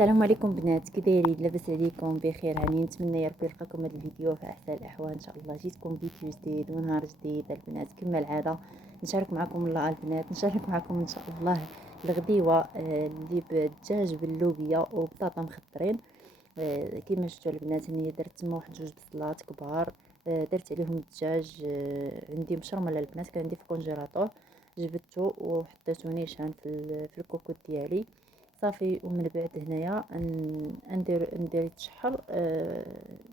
السلام عليكم بنات، كي دايرين؟ لاباس عليكم؟ بخير هاني. نتمنى يا ربي نلقاكم هذا الفيديو في احسن الاحوال ان شاء الله. جيتكم فيديو جديد ونهار جديد البنات كما العاده. نشارك معكم الله البنات، نشارك معكم ان شاء الله الغديوه اللي بالدجاج باللوبيا وبطاطا مخضرين. كما شفتوا البنات هني درت تما واحد جوج بصلات كبار، درت عليهم الدجاج. عندي مشرمله البنات، كان عندي في الكونجيلاتور، جبدته وحطيته نيشان في الكوكوط ديالي صافي. ومن بعد هنايا ندير يتشحر.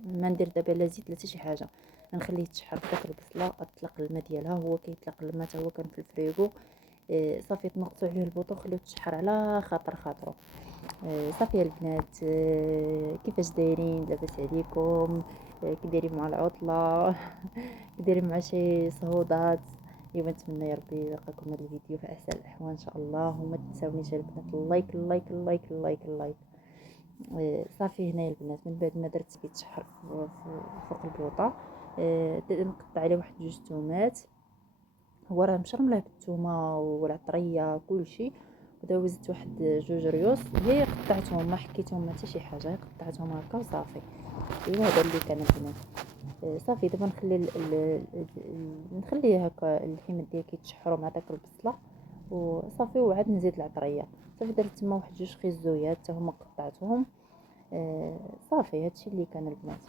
ما ندير دابا لا زيت لا حتى شي حاجه، نخليه يتشحر في داك البصله. اطلق الماء ديالها، هو كيطلق الماء حتى هو كان في الفريغو. صافي تنقصوا عليه البوطو، خليوه يتشحر على خاطرو. صافي البنات، كيفاش دايرين؟ لاباس عليكم؟ كي دايرين مع العطله؟ كي دايرين مع شي صهودات؟ ايوا نتمنى يا ربي يلقاكم هذا الفيديو في احسن الاحوال ان شاء الله. وما تنساونيش البنات اللايك اللايك اللايك اللايك اللايك. صافي هنا البنات من بعد ما درت كيتشحر فوق البوطه، نقطع عليه واحد جوج تومات. هو راه مشرمله بالثومه والعطريه كلشي. ودابا زدت واحد جوج ريوس، هي قطعتهم ما حكيتهم ما حتى شي حاجه، قطعتهم هكا وصافي. ايوا هذا اللي كان البنات. صافي دابا نخلي هكا الحمض ديالي كيتشحروا مع داك البصله وصافي. وعاد نزيد العطريه. صافي درت تما واحد جوج خيزويات حتى هما قطعتهم. صافي هادشي اللي كان البنات.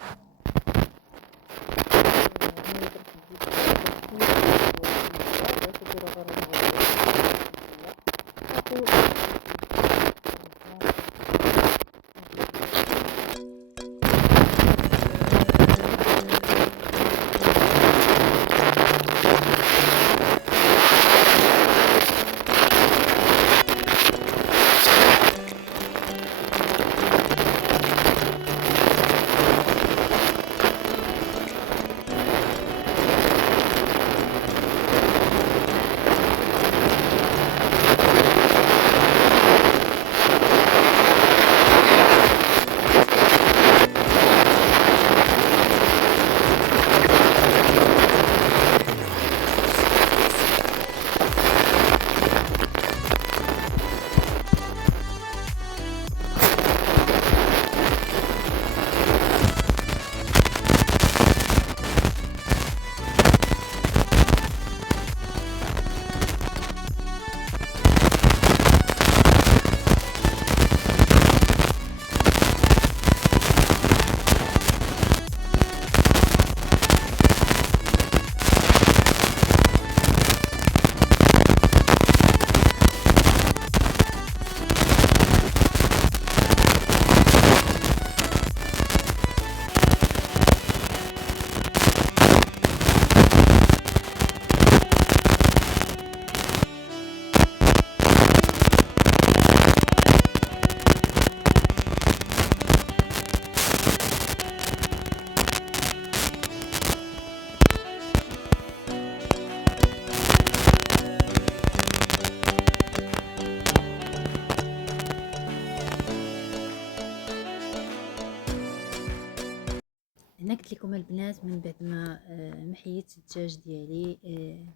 هنا قلت لكم البنات من بعد ما حيت الدجاج ديالي،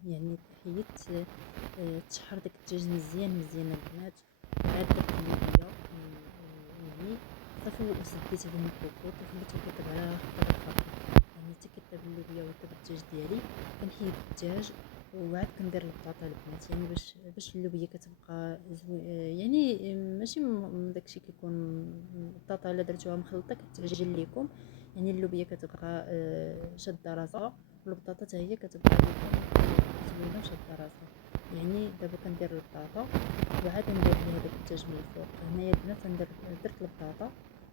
يعني حيت تشحر داك الدجاج مزيان البنات. عاد درت اللوبيا يعني صافي، وسديت عليه الكوكوط وخليته كيطيب على خطر. يعني حتى كيطيب اللوبيا ويطيب الدجاج ديالي كنحيد الدجاج وعاد كندير البطاطا البنات. يعني باش اللوبيا كتبقى يعني ماشي داكشي كيكون البطاطا الا درتوها مخلطه كتعجن ليكم. يعني اللوبيا كتبقى شاده راسها، والبطاطا حتى هي كتبقى زوينه وشاده راسها. يعني دابا كندير البطاطا وعاد ندير عليها داك الدجاج من الفوق. هنايا البنات درت البطاطا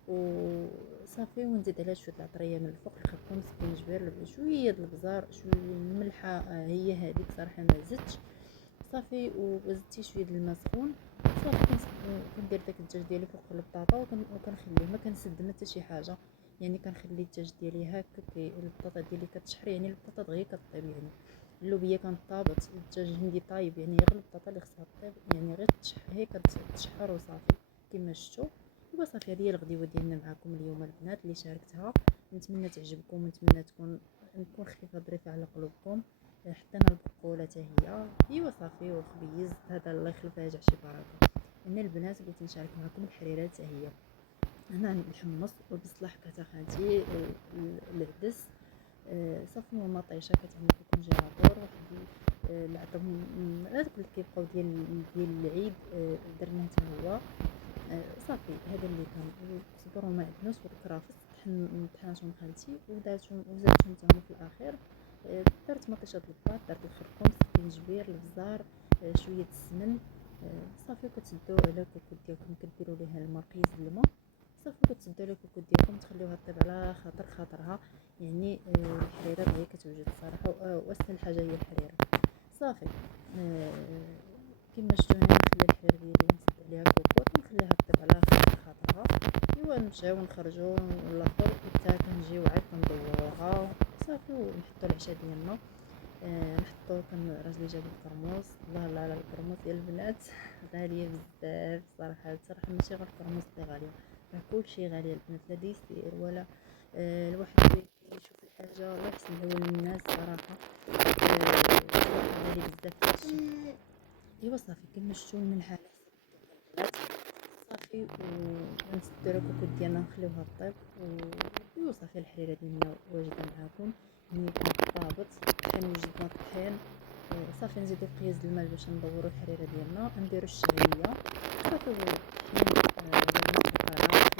وصافي، ونزيد عليها شويه العطريه من الفوق، الخرطوم، سكينجبير، شويه البزار، شويه الملحه. هي هذيك صراحه ما زدتش. صافي وزدت شويه الماء سخون. صافي كندير داك الدجاج ديالي فوق البطاطا وكنخليه ما كنسد ما حتى شي حاجه. يعني كنخلي الدجاج ديالي هكا البطاطا ديالي كتشحر. يعني البطاطا دغيا كطيب، يعني اللوبيا كنطابط، الدجاج عندي طايب، يعني غير البطاطا اللي خصها طيب، يعني غير هي كتشحر وصافي كما شفتوا. ايوا صافي هذه هي الغديوه ديالنا معكم اليوم البنات اللي شاركتها. نتمنى تعجبكم ونتمنى نكون خفيفه ظريفه على قلوبكم. حطينا البقوله حتى هي. ايوا صافي وخبيز هذا الله يخلف لها شي بركه. انا البنات قلت نشارك معكم الحريرات حتى هي. هنا عندي الحمص والبصله حكاته خالتي، العدس، صافي ومطيشه كتعمل في الكونجيلاتور. واحد العظم هذوك اللي كيبقاو ديال العيد، درنا حتى هو. صافي هذا اللي كان. الكزبر والمعدنوس والكرافس طحناتهم خالتي وزادتهم حتى هما في الاخير. درت مطيشه الباط، درت الخرقوم، الزنجبير، البزار، شويه السمن. صافي كتسدو على الكوكوط ديالكم، كديروا ليها الماء قيس الماء. صافي كتسدو على الكوكوط ديالكم، تخليوها طيب على خاطرها. يعني الحريره هي كتوجد الصراحه، واسهل حاجه هي الحريره. صافي كما شفتوا هنا نخلي الحريره ديالي نسد عليها كوكوط ونخليها طيب على خاطرها. ايوا نمشيو ونخرجوا الاخر حتى كنجيو عاد كندوروها. صافي ونحطوا العشاء ديالنا. نحطو راجلي جاب القرموص. الله الله على القرموص ديال البنات، غاليه بزاف صراحه ماشي غير القرموص اللي غاليه، راه كلشي غالي البنات، لا ديسير ولا الواحد يشوف الحاجه الله يحسن لها الناس صراحه. غالي بزاف داكشي. ايوا صافي كما شفتوا الملحه على حسب صافي ونسدو على الكوكوط ديالنا نخليوها طيب. ايوا صافي الحريره ديالنا واجده معاكم. ملي يكون طابط الطحين وجدنا الطحين، صافي نزيدو قياس الماء باش ندورو الحريره ديالنا، نديرو الشعريه. صافي الطحين غادي نسقطها باش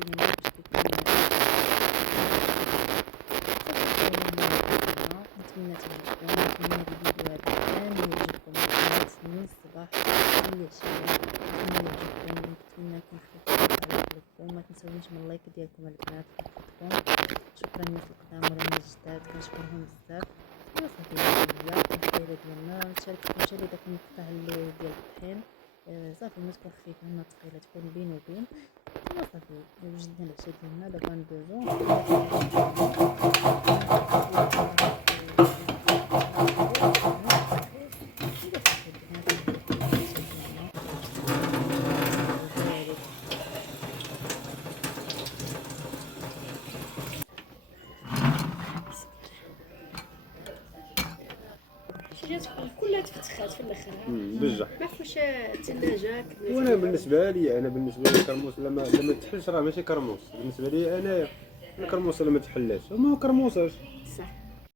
نتمنى تعجبكم. نتمنى هاد الفيديو هذا كامل يعجبكم البنات من الصباح حتى للعشيه. نتمنى يعجبكم، نتمنىكم خفيف على قلوبكم. ما تنساونيش من اللايك ديالكم البنات كيعجبكم. شكرا الناس القدام ولا الناس الجداد، كنشكرهم بزاف. ايوا صافي هي الحريره ديالنا شاركتكم داك المقطع اللي ديال الطحين. صافي ما تكون خفيفه ما ثقيله، تكون بين وبين. ايوا صافي وجدنا العشاء ديالنا دابا ندوزو. حاجات كلها تفتخات في الاخر بجح. ما فيهوش ثلاجه. وانا بالنسبه لي الكرموس لما تحلش راه ماشي كرموس بالنسبه لي انايا. الكرموس لما تحلاش ما كرموساش. صح.